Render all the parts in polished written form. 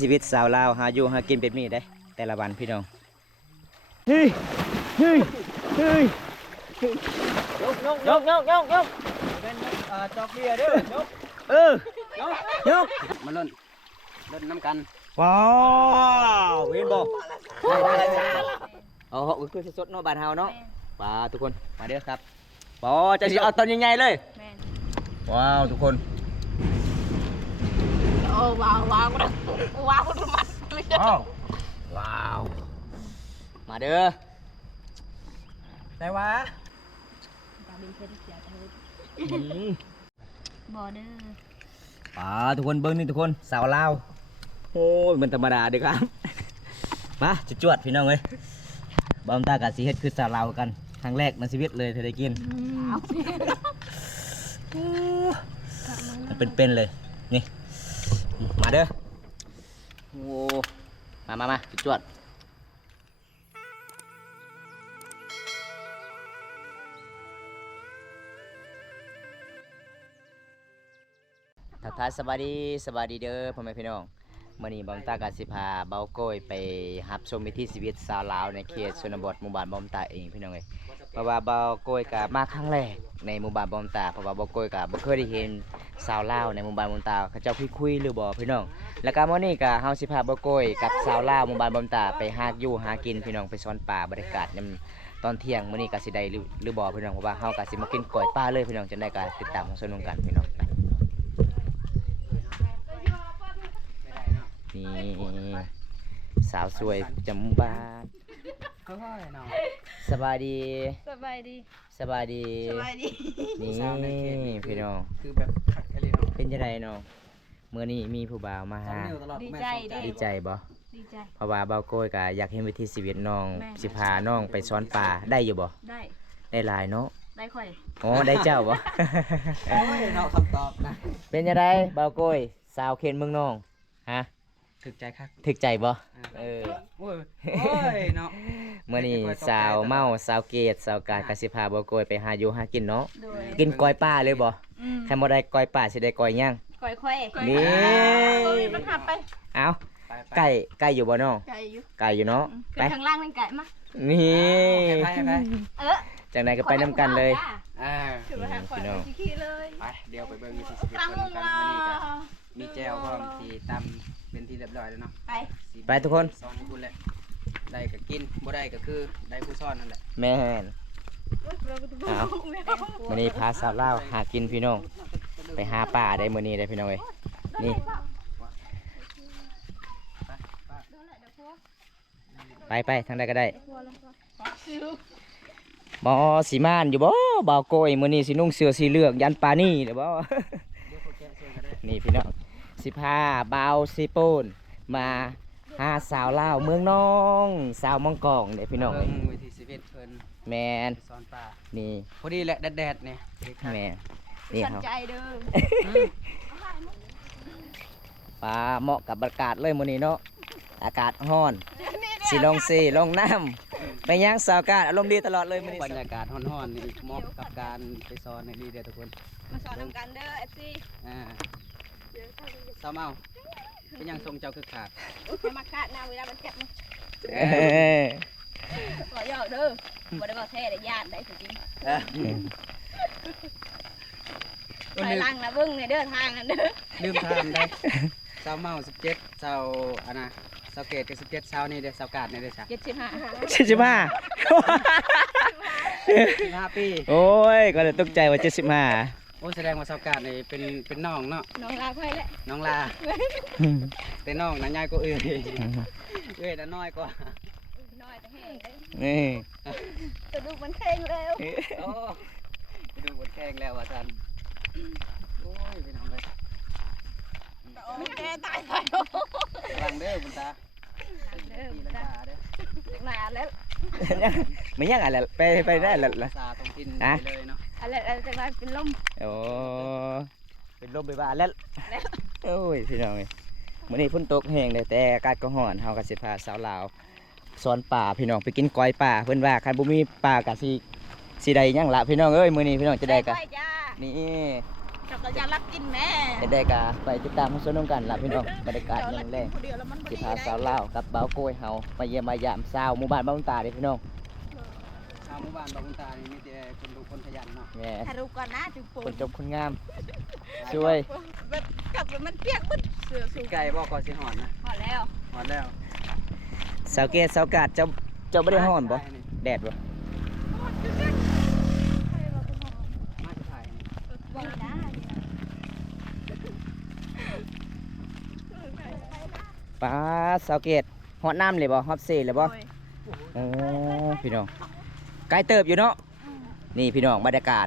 ชีวิตสาวลาวหาอยู่หากินเป็นมีได้แต่ละวันพี่น้องเฮ้ยเฮ้ยเฮ้ยยกเป็นจอกเบียร์เด้อยกยกมาล่นน้ำกันว้าวเห็นบ่ได้โอ้โหคือสดๆเนาะบ้านเฮาเนาะปลาทุกคนมาเด้อครับบ่จะสิเอาตอนใหญ่ๆเลยว้าวทุกคนโอ้ว้าวมันว้าวมาเด้อได้วะบอเดอร์ปลาทุกคนเบิ้งนี่ทุกคนสาวลาวโอ้ยมันธรรมดาเด้อครับมาจวดพี่น้องเอ้ยบอมตากะสีเฮ็ดคือสาวลาวกันครั้งแรกในชีวิตเลยที่ได้กินมันเป็นๆเลยนี่มาเด้อโอ้มาจวดทักทายสบายดีเด้อพ่อแม่พี่น้องมื้อนี้บอมตากะสิพาเบาโก้ยไปรับชมวิถีชีวิตสาวลาวในเขตชนบทหมู่บ้านบอมตาเองพี่น้องเอ้ยเพราะว่าเบาโก้ยก็มาครั้งแรกในหมู่บ้านบอมตาเพราะว่าเบาโก้ยก็บ่เคยได้เห็นสาวลาวในหมู่บ้านบอมตาเขาเจ้าคุยหรือบ่พี่น้องแล้วก็มื้อนี้ก็เฮาสิพาเบาโก้ยกับสาวลาวหมู่บ้านบอมตาไปหาอยู่หากินพี่น้องไปสอนป่าบรรยากาศยามตอนเที่ยงมื้อนี้ก็สิได้หรือบ่พี่น้องเพราะว่าเฮาก็สิมากินก๋วยป่าเลยพี่น้องจังได๋ก็ติดตามรับชมกันพี่น้องนี่สาวสวยจำหมู่บ้านสบายดี นี่พี่น้องคือแบบขัดกันเลยเนาะเป็นยังไงน้องเมื่อนี้มีผู้บ่าวมาหาดีใจบ่เพราะว่าเบาโก้ยก็อยากเห็นวิถีชีวิตน้องสิพาน้องไปสอนป่าได้อยู่บ่ได้หลายเนาะได้ค่อยอ๋อได้เจ้าบ่โอ้ยเนาะคำตอบนะเป็นยังไงเบาโก้ยสาวเคนเมืองน้องฮะถึกใจครับถึกใจบ่โอ้ยเนาะเมื่อนี้สาวเมาสาวเกตสาวกาดกสิพาเบาโก้ยไปหาอยู่หากินเนาะกินก้อยป่าเลยบ่ใครบ่ได้ก้อยป่าสิได้ก้อยย่างก้อยค่อยนี่มันหับไปเอาไก่อยู่บ่น้องไก่อยู่เนาะไปข้างล่างนั่นไก่มานี่ไปจังได๋ก็ไปนำกันเลยพี่น้องไปเดี๋ยวไปเบิ่งวิถีชีวิตคนกันมื้อนี้ก็มีแจวพร้อมที่ตำเป็นที่เรียบร้อยแล้วเนาะไปทุกคนสอนให้คุณแหละได้ก็กินบ่ได้ก็คือได้ผู้สอนนั่นแหละแม่นเอามื้อนี้พาสาวลาวหากินพี่น้องไปหาป่าได้มื้อนี้ได้พี่น้องเอ้ยนี่ไปทางใดก็ได้บ่สีม่านอยู่บ่บ่าวโกยมื้อนี้สินุ่งเสื้อสีเหลืองยันปานี่เด้อบ่นี่พี่น้องสิพาบ่าวสิปูนมาหาสาวลาวเมืองน้องสาวมังกรเด้พี่น้องวิถีชีวิตเพิ่นแม่นสอนป่านี่พอดีแหละแดดๆเนี่ยแม่นี่ครับใจเด้อปลาเหมาะกับบรรยากาศเลยมื้อนี้เนาะอากาศร้อนสิลงน้ำไปย่างสาวกาดอารมณ์ดีตลอดเลยมื้อนี้บรรยากาศร้อนๆนี่เหมาะกับการไปสอนให้ดีเด้อทุกคนมาสอนนำกันเด้อ FC สาวเมาเป็นยังทรงเจ้าคือขาดมาขาดน้ำเวลามันเจ็บขอหยอกเด้อบ่ได้บอกแท้ได้ญาติได้จริงไปลังนะเบิ่งในเด้อทางนั่นเด้อลืมทางได้สาวเมา17สาวอันน่ะสาวเกตก็17สาวนี่เด้อสาวกาดนี่เด้อจ้ะ75ปีโอ้ยก็เลยตกใจว่า75โอ้แสดงว่าสาวกาดนี่เป็นน้องเนาะน้องลาค่อยแหละน้องลาแต่น้องน่ะใหญ่กว่าน่ะน้อยกว่าน้อยแต่แห้งนี่จะดูมันแข็งแล้วโอ้ดูมันแข็งแล้วว่าซั่นโอ้ยพี่น้องเอ้ยมันแก่ตายไปลังเด้อคุณตาเด้อคุณตาเด้อมาแล้วไม่ยังอะไรไปได้แล้วล่ะตาตรงทินเลยเนาะอะไรจังได๋เป็นลมโอ้เป็นลมไปบ้านแล้วโอ้ยพี่น้องเอ้ยมื้อนี้ฝนตกแห้งได้แต่อากาศก็ร้อนเฮาก็สิพาสาวลาวสอนป่าพี่น้องไปกินก้อยป่าเพิ่นว่าคันบ่มีป่าก็สิได้หยังล่ะพี่น้องเอ้ยมื้อนี้พี่น้องจะได้ก็นี่ กับกระยารับกินแม่ ได้กะไปติดตามผู้ชมกันล่ะพี่น้องบรรยากาศยังแรง คนเดียวแล้วมัน สิพาสาวลาวกับเบาโกยเฮามาเยี่ยมมายามสาวหมู่บ้านบ้านตาเด้อพี่น้อง ชาวหมู่บ้านบางคนตานี่มีแต่คนดูคนขยันเนาะ แหม่ ถ่ายรูปก่อนนะจุ๊บ คนจบคนงามช่วย กับมันเปียกมันเสือสูง ไก่บอกก่อนสิหอนนะ พอแล้ว หอนแล้ว สาวเกตสาวกาดเจ้าบ่ได้ฮ้อนบ่แดดบ่ มาจะถ่ายนี่ บอกนะ ป้าสาวเกตฮอดน้ำเลยบ่ฮอดเซเลยบ่โอ้พี่น้องไกลเติบอยู่เนาะนี่พี่น้องบรรยากาศ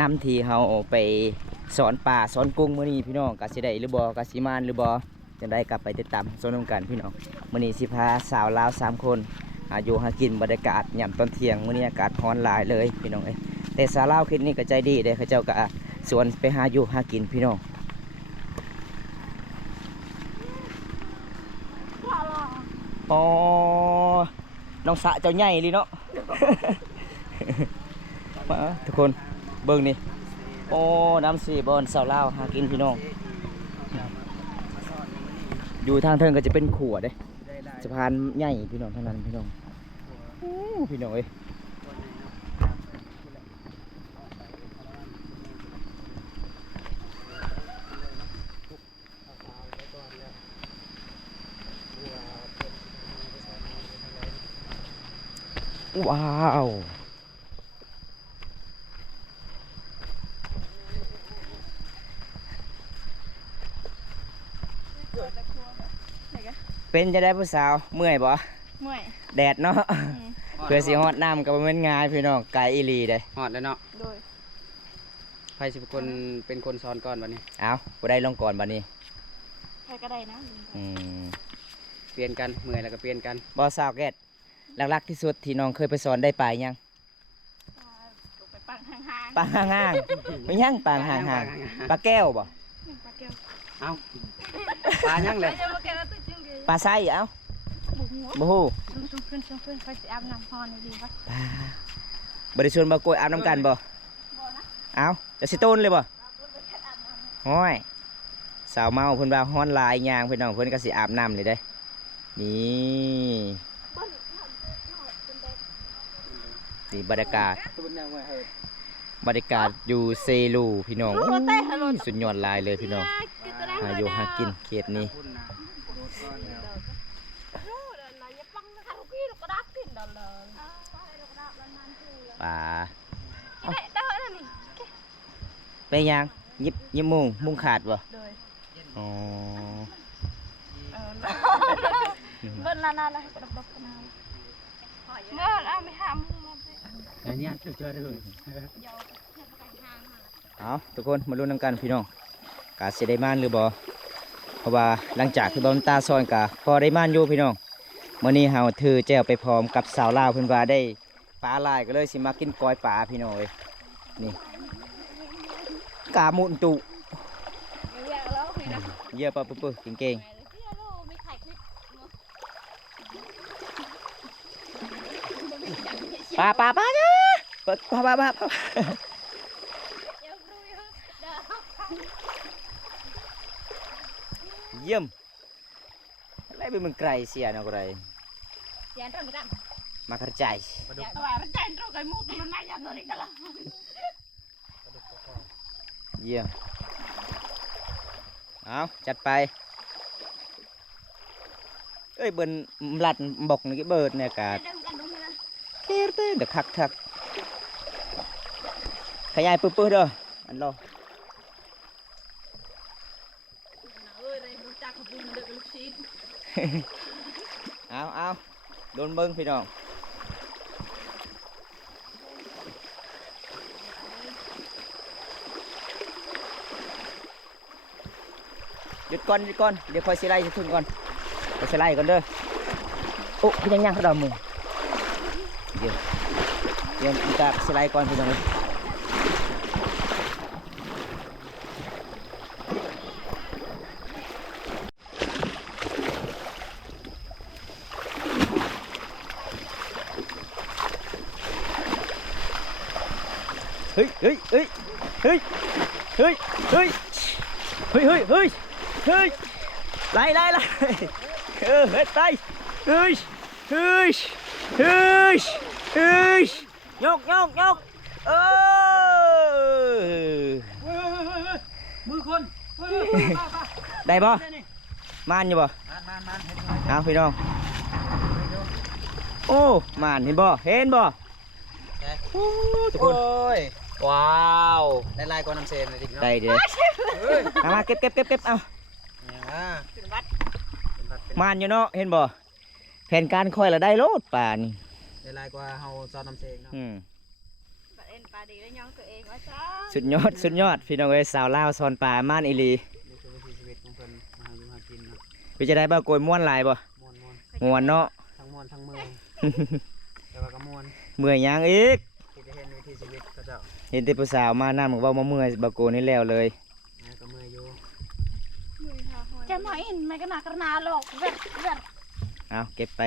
นำที่เฮาไปสอนป่าสอนกุ้งมื้อนี้พี่น้องก็สิได้หรือบ่ก็สิมานหรือบ่จังได๋กลับไปติดตามชมกันพี่น้องมื้อนี้สิพาสาวลาว3คนอยู่หากินบรรยากาศยามตอนเที่ยงมื้อนี้อากาศร้อนหลายเลยพี่น้องเอ้ยแต่สาวลาวคลิปนี้ก็ใจดีเด้เขาเจ้าก็สวนไปหาอยู่หากินพี่น้องอ๋อน้องสะเจ้าใหญ่เลยเนาะ มาทุกคนเบิ่งนี่โอ้น้ำสีบอนสาวลาวหากินพี่น้องอยู่ทางเทิงก็จะเป็นขัวเด้สะพานใหญ่พี่น้องเท่านั้นพี่น้องโอ้พี่น้องเอ้ยว้าวเป็นจะได้ผู้สาวเมื่อยบ่ เมื่อย แดดเนาะเพื่อสิฮอดน้ำก็บ่แม่นง่ายพี่น้องไกลอีหลีเด้ หอนแล้วเนาะ โดย ใครสิเป็นคนสอนก่อนวันนี้ เอาบ่ได้ลงก่อนบัดนี้ ใครก็ได้นะ อืม เปลี่ยนกันเมื่อยแล้วก็เปลี่ยนกัน บ่สาวแกดหลักๆที่สุดที่น้องเคยไปสอนได้ปลายัง ไปปังห่าง ปลาห่างๆไม่ยังปลาห่างๆปลาแก้วบ่ ๆปลาแก้ว เอ้าปลายังเลย จะมาแก้วตึ้งเลย ปลาไส้เอ้า บุกหัว บ่ฮู้ ชุ่มขึ้นค่อยสิอาบน้ำพรดีป่ะ ปลาบ่ได้ชวนบ่โกยอาบน้ำกันบ่เอ้าจะสิต้นเลยบ่ห้อยสาวเมาเพิ่นว่าฮ้อนหลายยางเพิ่นน้องเพิ่นก็สิอาบน้ำเลยเด้นี่นี่บรรยากาศ บรรยากาศอยู่เซลูพี่น้องโอ้ยสุดยอดหลายเลยพี่น้องหาอยู่หากินเขตนี้ป่าเป็นยังยิบมุงขาดบ่อ๋อ เบิ้ลนานๆเลยกระดกนานเมื่อแล้วไม่ห้ามมึงมาเลย อันนี้เจอเลย เอาทุกคนมาลุ้นนำกันพี่น้องกาสิได้มานหรือบ่เพราะว่าหลังจากที่บอลตาซอนกะพอได้มานอยู่พี่น้องมื้อนี้เฮาถือแจ้วไปพร้อมกับสาวลาวเพิ่นว่าได้ปลาหลายก็เลยสิมากินกอยปลาพี่น้องเอ้ยนี่กามุนตุ เรียกแล้วพี่นะ เยี่ยปะปึ๊ๆเก่งๆปลาจ้าปลาเยี่ยมอะไรเป็นมึงไกลเสียเนาะไกล ยันตรงกัน มากระจาย ยันว่าใจตรงกันมุกตรงไหนยันตัวนี้กันละ เยี่ยมเอาจัดไปเอ้ยเบิ้นหลัดบกนี่cáiเบิดเนี่ยกาด เดินกันตรงนี้นะ เฮ้ยเด้อคักขยายปื้อๆเด้ออันรอ เอ้ยเลยรู้จักขบุญเด็กลูกชิ้น เอาโดนเบิ้งพี่น้องหยุดก่อนเดี๋ยวคอยสิไล่จะถึงก่อนคอยสิไล่ก่อนเด้อโอ้พี่ยังเขาดำมือเดี๋ยวจะสิไล่ก่อนพี่น้องเฮ้ย เฮ้ยเฮ้ยเฮ้ยเฮ้ยเฮ้ยเฮ้ยไล่เฮ้ยไปเฮ้ยเฮ้ยเฮ้ยเฮ้ยยกมือคน ได้บ่มานอยู่บ่ มัน เอาพี่น้องโอ้มานเห็นบ่โอ้ทุกคน ย ว้าว ได้ลายกว่าน้ำเซนเลยดิเนาะ ได้เด้อเอามาเก็บเอามานอยู่เนาะเห็นบ่แผนการค่อยละได้โลดป่านี่ ได้ลายกว่าเฮาซอนน้ำเซนเนาะ ปลาเอ็นปลาดีแล้วยังตัวเองว่าจ้า สุดยอดพี่น้องเอ้ยสาวลาวซอนป่าม่านอีหลี นี่คือวิถีชีวิตของเพิ่นมาหาอยู่หากินเนาะ พี่จะได้บ่โกยม่วนหลายบ่ ม่วนม่วนเนาะ ทั้งม่วนทั้งเมืองแต่ว่าก็ม่วน เมื่อยยังอีก ที่จะเห็นวิถีชีวิตเขาเจ้า เห็นแต่ผู้สาวมานำบอกว่ามาเมื่อยบ่โกนี่แล้วเลย ก็เมื่อยอยู่ จะไม่เห็นไม่กระนาหรอกเว็ด เอาเก็บไป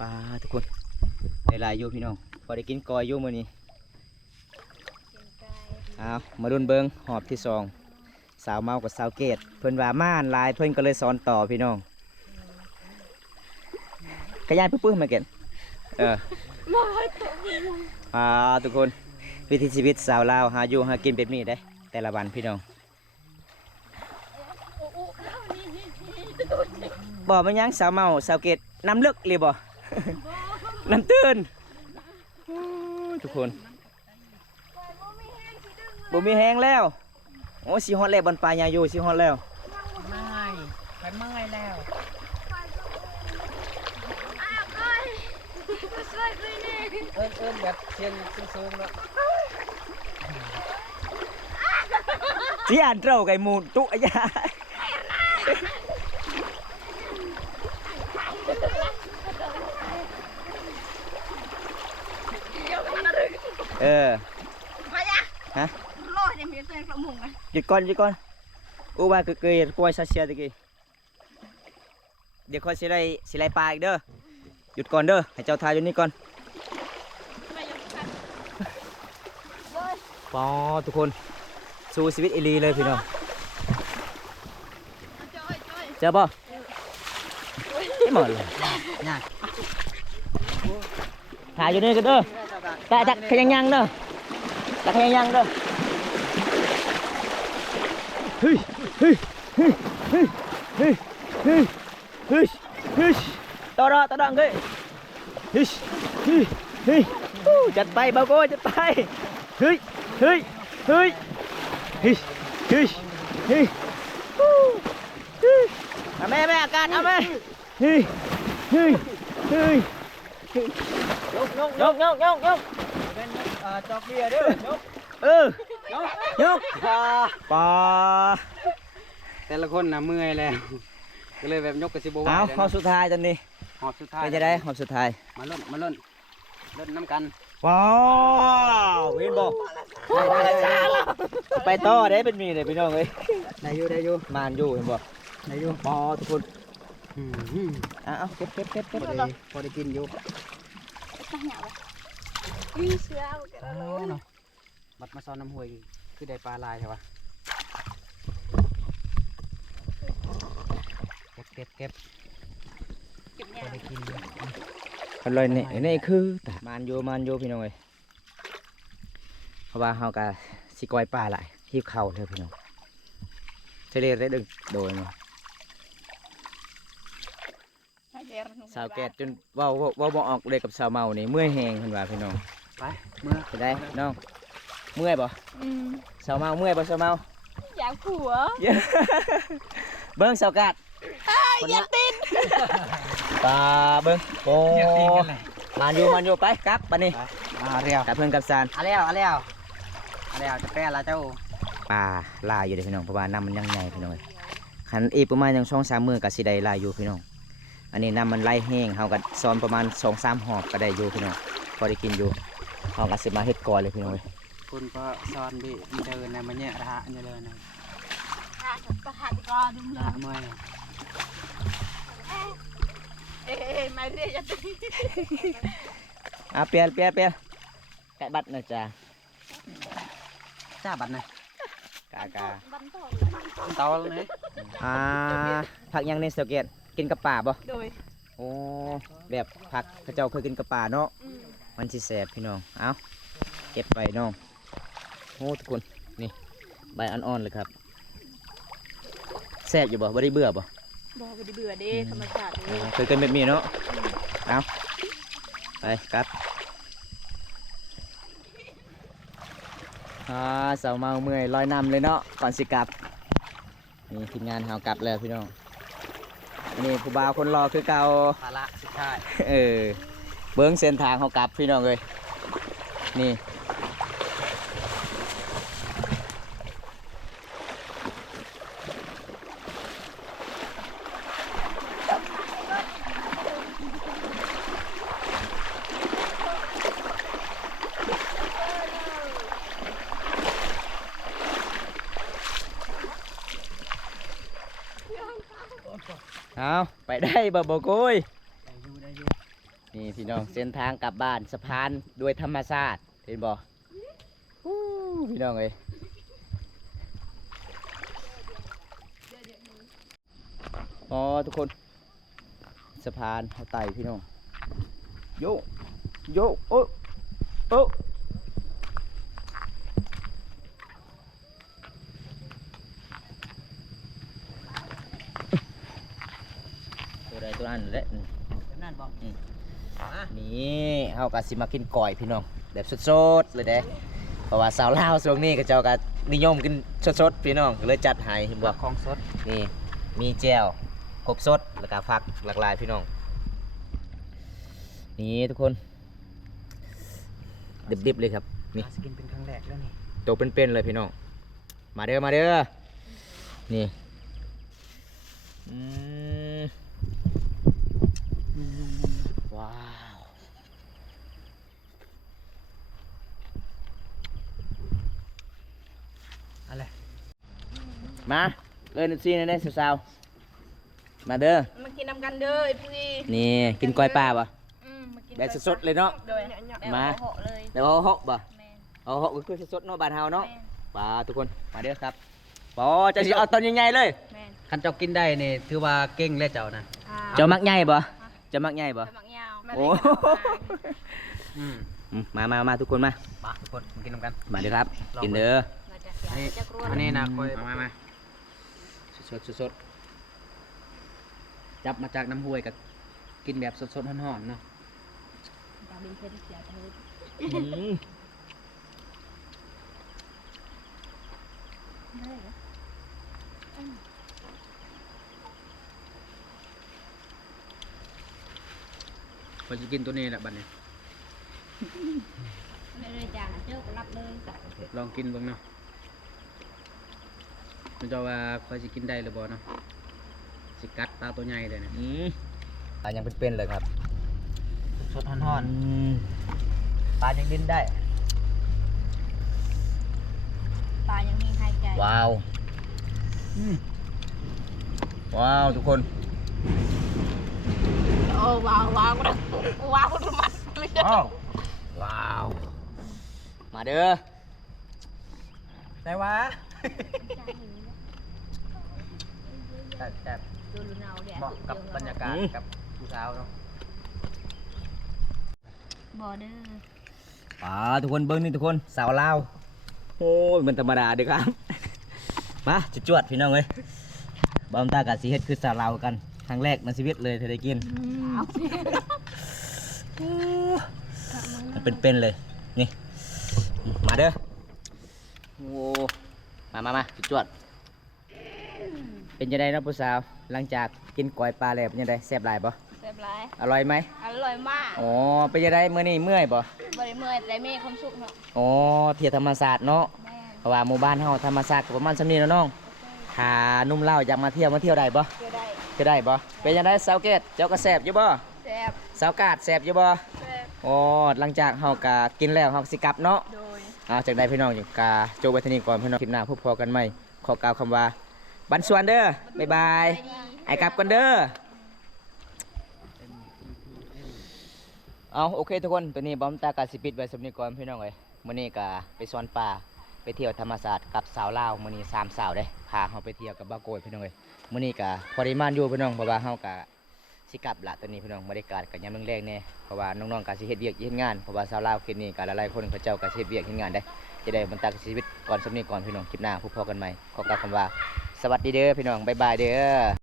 ปลาทุกคนได้หลายอยู่พี่น้องพอได้กินกอยอยู่มื้อนี้เอามาดุนเบิงหอบที่สองสาวเมากับสาวเกตเพิ่นว่าม่านหลายเพิ่นก็เลยสอนต่อพี่น้องขยายปื้มๆมาเกตทุกคนวิถีชีวิตสาวลาวหาอยู่หากินแบบนี้ได้แต่ละวันพี่น้องบ่มันยังสาวเมาสาวเกตน้ำลึกเลยบ่ น้ำตื้นทุกคนบ่มีแห้งแล้วโอ้สิฮอดแล้วบนปลายาอยู่สิฮอดแล้ว เมื่อยไปเมื่อยแล้ว ช่วยคุยนี่ เอิ้นแบบเชียงสูงๆเนาะ สิอ่านเจ้าไก่มูนตุอะยามาจ้ะ ฮะ รอเนี่ยมีตัวกระมุงอ่ะ หยุดก่อนอูว่าเกยกล้วยซาเซียตะกี้เดี๋ยวค่อยสิไล่ปลาอีกเด้อหยุดก่อนเด้อให้เจ้าทายอยู่นี่ก่อนปอทุกคนสู้ชีวิตอีลีเลยพี่น้องเจอป่ะไม่หมดเลย น่ะ ถ่ายอยู่นี่กันเด้อแต่ขยังเด้อแต่ขยังเด้อเฮ้ยต่อรอเฮ้ยจัดไปบ่าวโก้จัดไปเฮ้ยเอาแม่อาการเอาแม่ยกเป็นจอกเบียร์เด้อยกปลา แต่ละคนน่ะเมื่อยแล้วก็เลยแบบยกกระสิบไหว เอา เลย หอบสุดท้ายตอนนี้ หอบสุดท้าย เป็นจะได้หอบสุดท้าย มาล่นน้ำกัน ว้าวเห็นบอกไปต่อได้เป็นมีเลยพี่น้องเอ้ย ได้อยู่ มานอยู่เห็นบอก ได้อยู่ ปอทุกคนเอาเก็บ พอได้กินอยู่ ตั้งเหงาเลยเชื่อว่าแกเราเลย บัดมาซ้อนน้ำห้วยคือได้ปลาลายใช่ปะเก็บพอได้กินอยู่ อร่อยนี่คือมานอยู่พี่น้องเอ้ยเพราะว่าเฮากะสิกอยปลาหลายที่เข่าเลยพี่น้องเฉลี่ยได้ดึงโดยมาสาวแกดจนเว้าบ่ออกเลยกับสาวเมานี่เมื่อยแหงเพิ่นว่าพี่น้อง ไปเมื่อ ไปได้น้องเมื่อยบ่สาวเมาเมื่อยบ่สาวเมา อยากผัว เบิ้งสาวกาด อยากติด ปลาเบิ้งโอ้ อยากตีกันเลย มันอยู่ไปกลับปะนี่ เรียว กับเพื่อนกับซาน เอาแล้วจะแป้ละเจ้า ปลาลายอยู่เด้อพี่น้องเพราะว่าน้ำมันยังใหญ่พี่น้องขันอีกประมาณยัง2-3 มื้อก็สิได้ลายอยู่พี่น้องอันนี้น้ำมันไหลแห้งเฮาก็ซ้อนประมาณ2-3 หอบก็ได้อยู่พี่น้องพอได้กินอยู่เฮาก็สิมาเฮ็ดก่อนเลยพี่น้อง คุณก็ซ้อนดิเดินนะมันเนี่ยระหะเนี่ยเลยนะ ประหัดก็ดุมเล ระ ย หะเมื่อย ไม่เรียกจะติด เปลี่ยนแกะบัตรหน่อยจ้า จ้าบัดนะ ากา บันทอน เตาเลย ผักยังในสเก็ตกินกับป่าบ่ โดย โอ้แบบผักเขาเจ้าเคยกินกับป่าเนาะมันสิแสบพี่น้องเอาเก็บไปน้องโอ้ทุกคนนี่ใบอ่อนๆเลยครับแสบอยู่บ่บ่ได้เบื่อบ่ บ่ไปเบื่อเด้ธรรมชาติเด้ เคยกินแบบนี้เนาะเอาไปครับสาวเมาเมื่อยลอยน้ำเลยเนาะก่อนสิกลับนี่ทีมงานเฮากลับแล้วพี่น้องนี่ผู้บ่าวคนรอคือเก่า ภาระสุดท้าย เบิ้งเส้นทางเขากลับพี่น้องเลยนี่เอาไปได้บ่บ่กุยนี่พี่น้องเส้นทางกลับบ้านสะพานด้วยธรรมชาติเห็นบ่พี่น้องเลยอ๋อทุกคนสะพานเขาไต่พี่น้องโยโยโอ้โอ้ตัวใดตัวนั้นแหละ นั่นบอก นี่เฮาก็สิมากินก่อยพี่น้องแบบสดๆเลยเด้เพราะว่าสาวลาวช่วงนี้ก็เจ้าก็นิยมกินสดๆพี่น้องก็เลยจัดให้เห็นบ่ ของสด นี่มีแจ่วครบสดแล้วก็ผักหลากหลายพี่น้องนี่ทุกคนดิบๆเลยครับนี่ สกินเป็นครั้งแรกแล้วนี่ ตัวเป็นๆเลยพี่น้องมาเด้อมาเด้อนี่ว้าว อะไร มาเล่นซีนได้สาวๆมาเด้อ มากินน้ำกันเด้อไอ้พี่ นี่กินกล้อยปลาป่ะ มากิน แบบสดๆเลยเนาะ โดย มา เหาะเลย เดี๋ยวเอาเหาะป่ะ แม่น เอาเหาะก็คือสดๆเนาะบ้านเฮาเนาะ แม่น ปลาทุกคนมาเด้อครับปอจะสิเอาตอนใหญ่ๆเลย แม่น คันเจ้ากินได้นี่ถือว่าเก่งแล้วเจ้านะ เจ้ามักใหญ่ป่ะเจ้ามักใหญ่ป่ะ ไปหมักยาว โอ้ อืม มาทุกคนมา มาทุกคนมากินน้ำกัน มาเด้อครับกินเด้อ เราจะเสีย อันนี้ จะกลัว อันนี้นะคอยมา สด จับมาจากน้ำห้วยกับกินแบบสดๆห่อนๆเนาะ ดาบินเคยได้เสียเธอ พอจะกินตัวนี้แหละบัดนี้ ไม่ได้จ้างเจ้าก็รับเลย ลองกินเบ้างเนาะมันจะว่าพอจะกินได้หรือบ่เนาะสิกัดปลาตัวใหญ่เลยนะ ปลายังเป็นๆเลยครับ สดห่อน ปลายังดิ้นได้ ปลายังมีหายใจ ว้าวว้าวทุกคน โอ้ว้าวว้าวว้าวดูมันเลย ว้าวว้าวมาเด้อ ได้วะแต่ ดูลูนาเดี๋ยว เหมาะกับบรรยากาศกับผู้สาวเนาะ บอเดอร์ ทุกคนเบิ้งนี่ทุกคนสาวลาวโอ้ยมันธรรมดาเด้อครับ มาจวดๆพี่น้องเอ้ยบอมตากะสีเฮ็ดคือสาวลาวกันครั้งแรกในชีวิตเลยที่ได้กินมันเป็นๆเลยนี่มาเด้อโอ้มาจวดๆเป็นยังไงเนาะผู้สาวหลังจากกินก๋วยปลาแล้วเป็นยังไงแซ่บหลายบ่ เรียบร้อย อร่อยไหม อร่อยมาก อ๋อเป็นยังไงมื้อนี้เมื่อยบ่ บริเมื่อยแต่มีความสุขเนาะ อ๋อเที่ยวธรรมศาสตร์เนาะ แม่ เพราะว่าหมู่บ้านเฮาธรรมศาสตร์ก็ประมาณสำนี้แล้วน้องถ้านุ่มเล่าวอยากมาเที่ยวได้บ่ เจอได้ จะได้บ่เป็นยังไงสาวเกตเจ้าก็แซ่บอยู่บ่ แซ่บ สาวกาดแซ่บอยู่บ่ แซ่บ อ๋อหลังจากเฮาก็กินแล้วเฮาก็สิกลับเนาะ โดย จากได้พี่น้องจังกาโจบไว้เท่านี้ก่อนพี่น้องคลิปหน้าพบพอกันใหม่ขอกล่าวคำว่าบันสวนเด้อบ๊ายบายไอ้กลับกันเด้อเอาโอเคทุกคนตัวนี้บอมตากาสิปิดไว้สำนี้ก่อนพี่น้องเอ้ยมื้อนี้ก็ไปสวนป่า ไปเที่ยวธรรมศาสตร์กับสาวลาวมื้อนี้3สาวเด้พาเฮาไปเที่ยวกับบ่าวโกยพี่น้องเอ้ยมื้อนี้ก็พอได้มานอยู่พี่น้องเพราะว่าเฮาก็สิกลับละตอนนี้พี่น้องบรรยากาศก็ยามแรงๆแน่เพราะว่าน้องๆก็สิเฮ็ดเวียกเฮ็ดงานเพราะว่าสาวลาวคืนนี้ก็หลายๆคนเขาเจ้าก็สิเฮ็ดเวียกเฮ็ดงานได้จะได้บรรทัดชีวิตก่อนสำนี้ก่อนพี่น้องคลิปหน้าพบกันใหม่ขอกล่าวคำว่าสวัสดีเด้อพี่น้องบ๊ายบายเด้อ